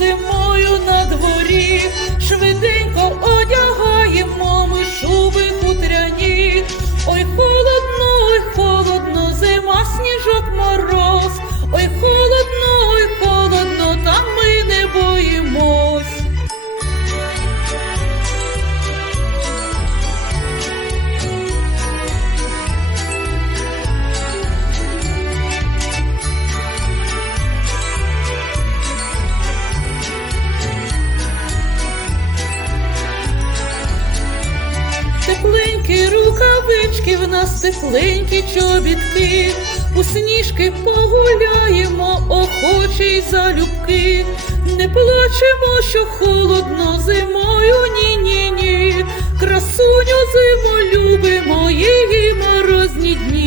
зимою на дворі. Швиденько одягаємо ми шуби хутряні. Ой, холодно, ой, Тепленькі рукавички, в нас тепленькі чобітки, у сніжки погуляємо, охочі й залюбки. Не плачемо, що холодно зимою, ні, ні, ні. Красуню зиму любимо, її морозні дні.